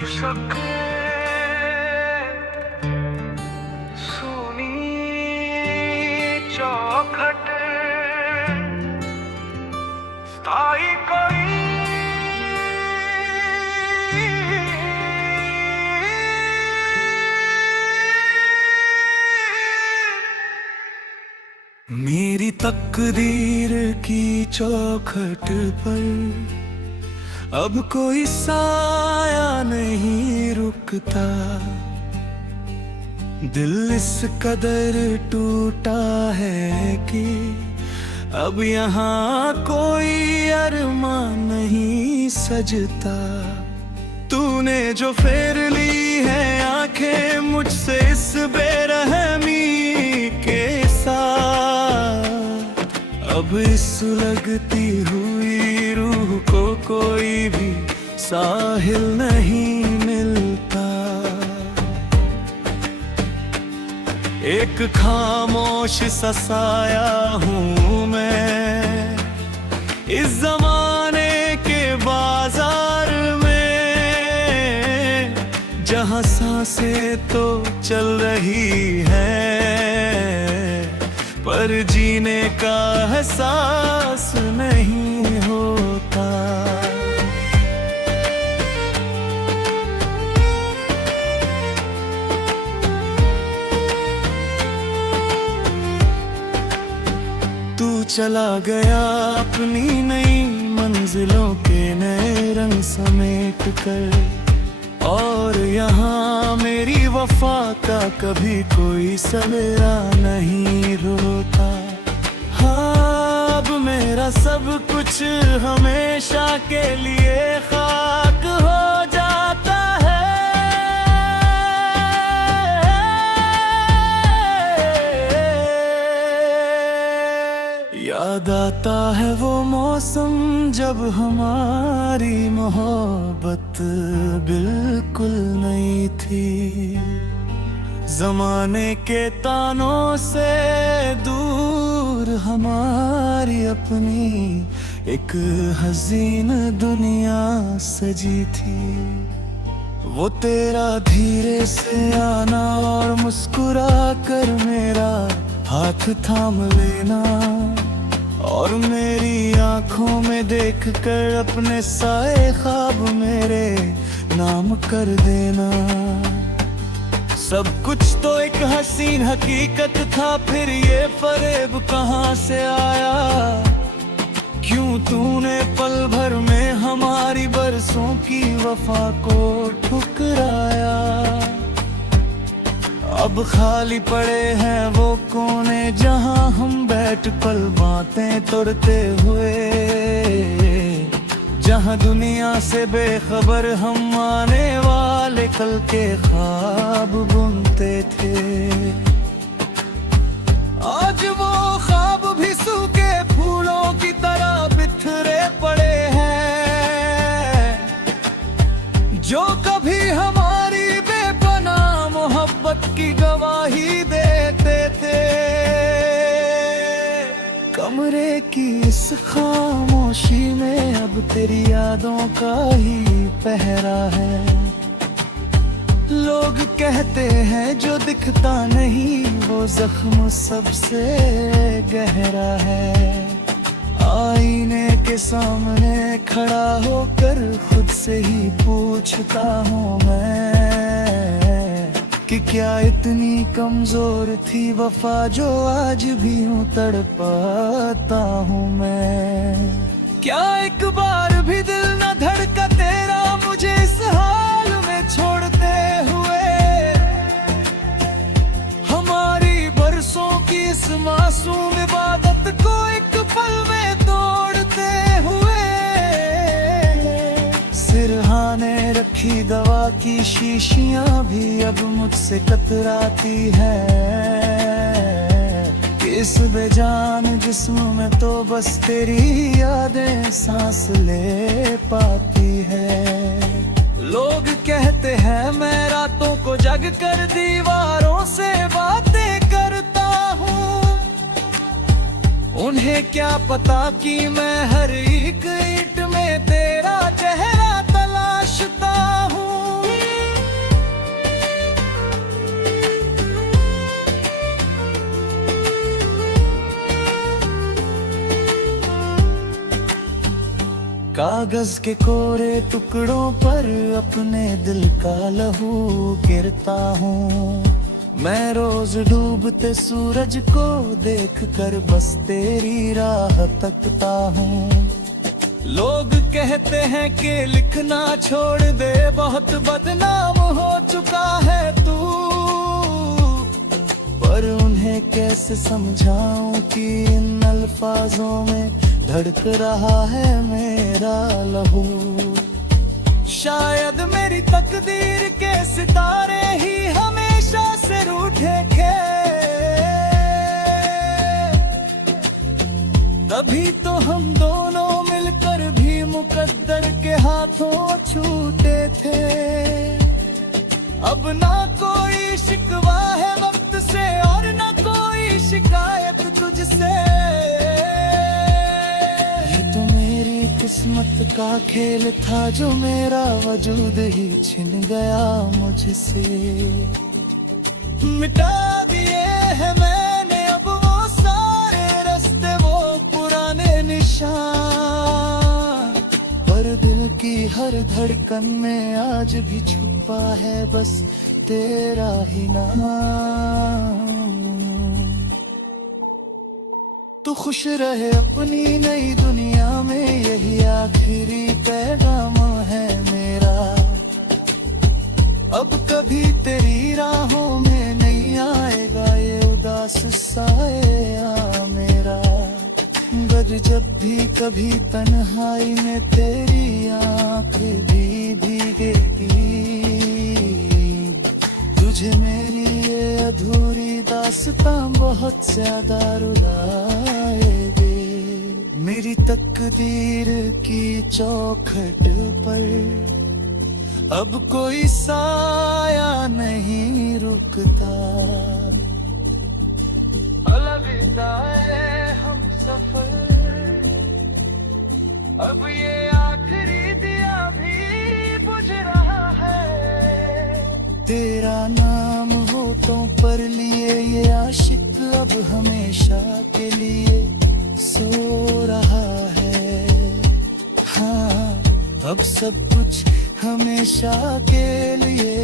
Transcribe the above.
सके सुनी चौखट स्थाई कोई मेरी तकदीर की चौखट पर अब कोई साया नहीं रुकता। दिल इस कदर टूटा है कि अब यहाँ कोई अरमान नहीं सजता। तूने जो फेर ली है आंखें मुझसे इस बेरहमी के साथ, अब इस सुलगती हुई रूह को कोई भी साहिल नहीं मिलता। एक खामोश सा साया हूँ मैं इस जमाने के बाजार में, जहाँ सांसें तो चल रही है पर जीने का एहसास नहीं होता। तू चला गया अपनी नई मंजिलों के नए रंग समेट कर, और यहाँ मेरी वफा का कभी कोई सवेरा नहीं रोता। हाँ, अब मेरा सब कुछ हमेशा के लिए खाक हो जाता है। याद आता है वो मौसम जब हमारी मोहब्बत बिल्कुल नई थी, जमाने के तानों से दूर हमारी अपनी एक हसीन दुनिया सजी थी। वो तेरा धीरे से आना और मुस्कुरा कर मेरा हाथ थाम लेना, और मेरी आंखों में देखकर अपने साए ख्वाब मेरे नाम कर देना। सब कुछ तो एक हसीन हकीकत था, फिर ये फरेब कहाँ से आया? क्यों तूने पल भर में हमारी बरसों की वफा को ठुकराया? अब खाली पड़े हैं वो कोने जहां हम बैठ पल बातें तोड़ते हुए, जहां दुनिया से बेखबर हम आने वाले कल के ख्वाब बुनते थे। आज वो ख्वाब भी सूखे फूलों की तरह बिखरे पड़े हैं, जो कभी हमारी बेपनाह मोहब्बत की गवाही देते थे। कमरे की इस खामोशी में अब तेरी यादों का ही पहरा है। लोग कहते हैं जो दिखता नहीं वो जख्म सबसे गहरा है। आईने के सामने खड़ा होकर खुद से ही पूछता हूँ मैं कि क्या इतनी कमजोर थी वफा जो आज भी यूं तड़पाता हूँ मैं। क्या एक बार भी दिल न धड़का तेरा मुझे इस हाल में छोड़ते हुए? हमारी बरसों की इस मासूम इबादत को एक पल में तोड़ते हुए। सिरहाने रखी दवा की शीशियां भी अब मुझसे कतराती है। इस बेजान जिस्म में तो बस तेरी यादें सांस ले पाती है। लोग कहते हैं मैं रातों को जग कर दीवारों से बातें करता हूँ, उन्हें क्या पता कि मैं हर एक ईंट में तेरा चेहरा तलाशता हूँ। कागज के कोरे टुकड़ों पर अपने दिल का लहू गिरता हूँ। मैं रोज डूबते सूरज को देख कर बस तेरी राह तकता हूँ। लोग कहते हैं कि लिखना छोड़ दे, बहुत बदनाम हो चुका है तू। पर उन्हें कैसे समझाऊं कि इन अल्फाजों में धड़क रहा है मेरा लहू। शायद मेरी तकदीर के सितारे ही हमेशा से रूठे थे, तभी तो हम दोनों मिलकर भी मुकद्दर के हाथों छूटे थे। अब ना कोई शिकवा है वक्त से और ना कोई शिकायत तुझसे। ये तो मेरी किस्मत का खेल था जो मेरा वजूद ही छिन गया मुझसे। मिटा दिए हैं मैंने अब वो सारे रास्ते, वो पुराने निशान, पर दिल की हर धड़कन में आज भी छुपा है बस तेरा ही नाम। तू खुश रहे अपनी नई दुनिया में, यही आखिरी पैगाम है मेरा। अब कभी तेरी राहों में नहीं आएगा ये उदास साया मेरा। गर जब भी कभी तन्हाई में तेरी आंखें भी भीगेगी, तुझे मेरी ये अधूरी दास्तां बहुत ज्यादा रुलाएगी। मेरी तकदीर की चौखट पर अब कोई साया नहीं रुकता। अलविदा है हम सफर, अब ये आखिरी दिया भी बुझ रहा है। तेरा नाम होठों पर लिए ये आशिक अब हमेशा के लिए सो रहा है। हाँ, अब सब कुछ हमेशा के लिए